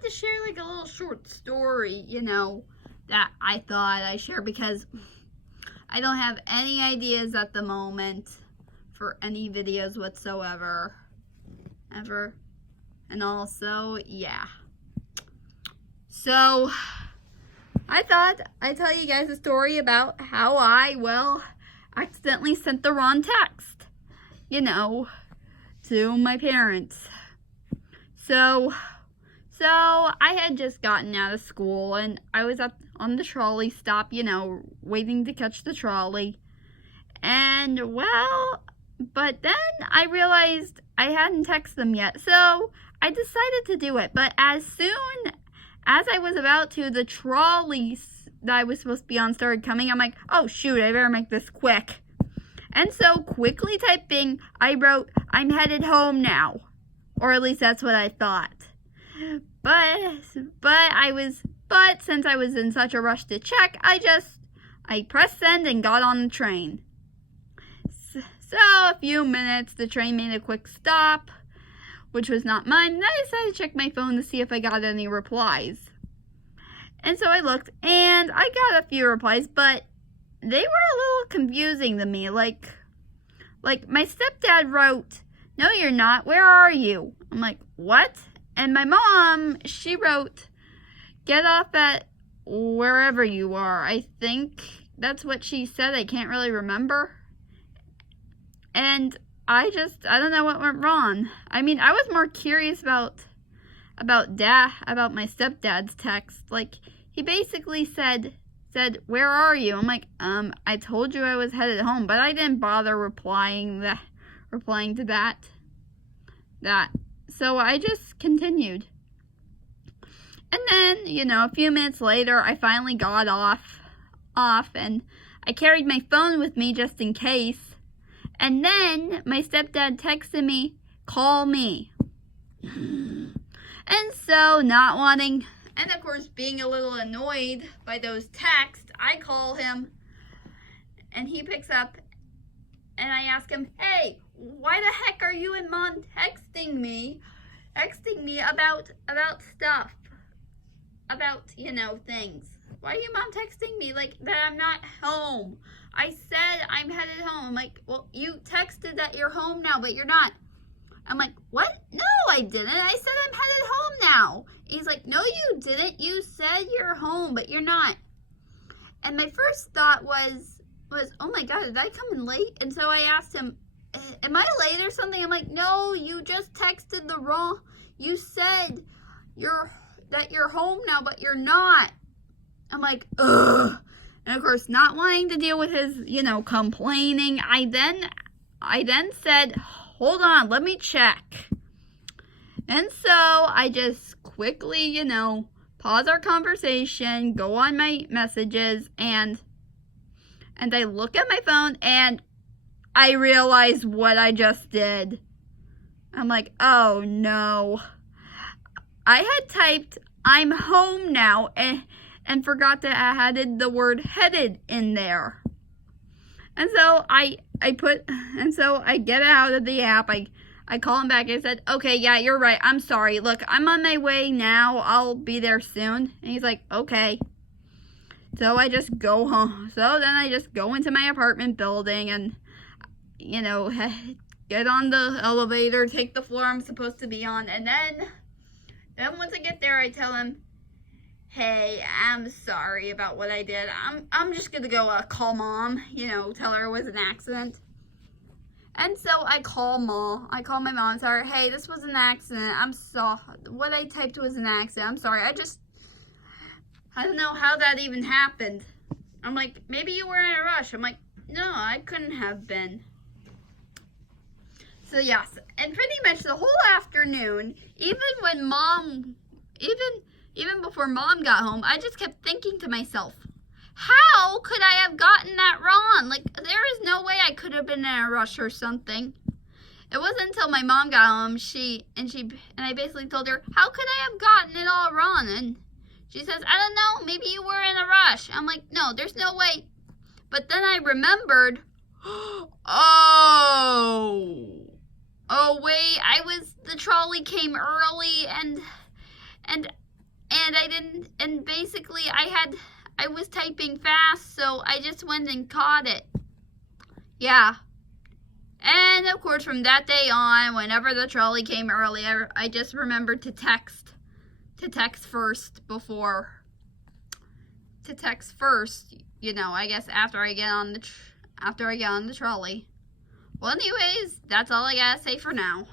wanted to share like a little short story, that I thought I'd share because I don't have any ideas at the moment for any videos whatsoever. Ever. And also, yeah. So, I thought I'd tell you guys a story about how I, accidentally sent the wrong text, to my parents. So I had just gotten out of school and I was on the trolley stop, waiting to catch the trolley. And but then I realized I hadn't texted them yet. So I decided to do it. But as soon as I was about to, the trolley that I was supposed to be on started coming. I'm like, oh shoot, I better make this quick. And so quickly typing, I wrote, I'm headed home now. Or at least that's what I thought. But since I was in such a rush to check, I pressed send and got on the train. So a few minutes, the train made a quick stop, which was not mine, and I decided to check my phone to see if I got any replies. And so I looked, and I got a few replies, but they were a little confusing to me. Like my stepdad wrote, no you're not, where are you? I'm like, what? And my mom, she wrote, get off at wherever you are. I think that's what she said. I can't really remember. And I don't know what went wrong. I mean, I was more curious about my stepdad's text. Like, he basically said, where are you? I'm like, I told you I was headed home, but I didn't bother replying to that. So I just continued. And then, a few minutes later, I finally got off, and I carried my phone with me just in case. And then my stepdad texted me, call me. And so, not wanting, and of course being a little annoyed by those texts, I call him, and he picks up, and I ask him, hey, why the heck are you and Mom texting me about stuff, about, things? Why are you Mom texting me like that I'm not home? I said I'm headed home. I'm like, well, you texted that you're home now, but you're not. I'm like, what? No, I didn't. I said I'm headed home now. He's like, no, you didn't. You said you're home, but you're not. And my first thought was, oh my God, did I come in late? And so I asked him, am I late or something? I'm like, no, you just texted the wrong. You said that you're home now, but you're not. I'm like, ugh. And of course, not wanting to deal with his, complaining, I then said, hold on, let me check. And so I just quickly, pause our conversation, go on my messages, and I look at my phone and I realize what I just did. I'm like, oh no. I had typed, I'm home now, and forgot to add the word headed in there. And so I get out of the app, I call him back, I said, okay, yeah, you're right, I'm sorry, look, I'm on my way now, I'll be there soon. And he's like, okay. So I just go home. So then I just go into my apartment building and, get on the elevator, take the floor I'm supposed to be on, and then once I get there, I tell him, hey, I'm sorry about what I did. I'm just gonna go call Mom, tell her it was an accident. And so I call Mom. I call my mom, tell her, hey, this was an accident. I'm sorry. What I typed was an accident. I'm sorry. I don't know how that even happened. I'm like, maybe you were in a rush. I'm like, no, I couldn't have been. So yes, and pretty much the whole afternoon, even before Mom got home, I just kept thinking to myself, how could I have gotten that wrong? Like, there is no way I could have been in a rush or something. It wasn't until my mom got home, and I basically told her, how could I have gotten it all wrong? And she says, I don't know, maybe you were in a rush. I'm like, no, there's no way. But then I remembered, oh wait, the trolley came early, and and and basically I was typing fast, so I just went and caught it. Yeah. And of course, from that day on, whenever the trolley came earlier, I just remembered to text first before, you know, I guess after I get on the trolley. Well, anyways, that's all I gotta say for now.